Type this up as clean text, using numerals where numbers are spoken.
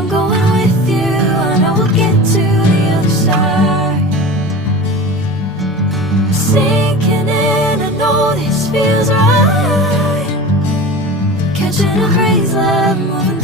I'm going with you, I know we'll get to the other side. Sinking in, I know this feels right. Catching a crazy love, moving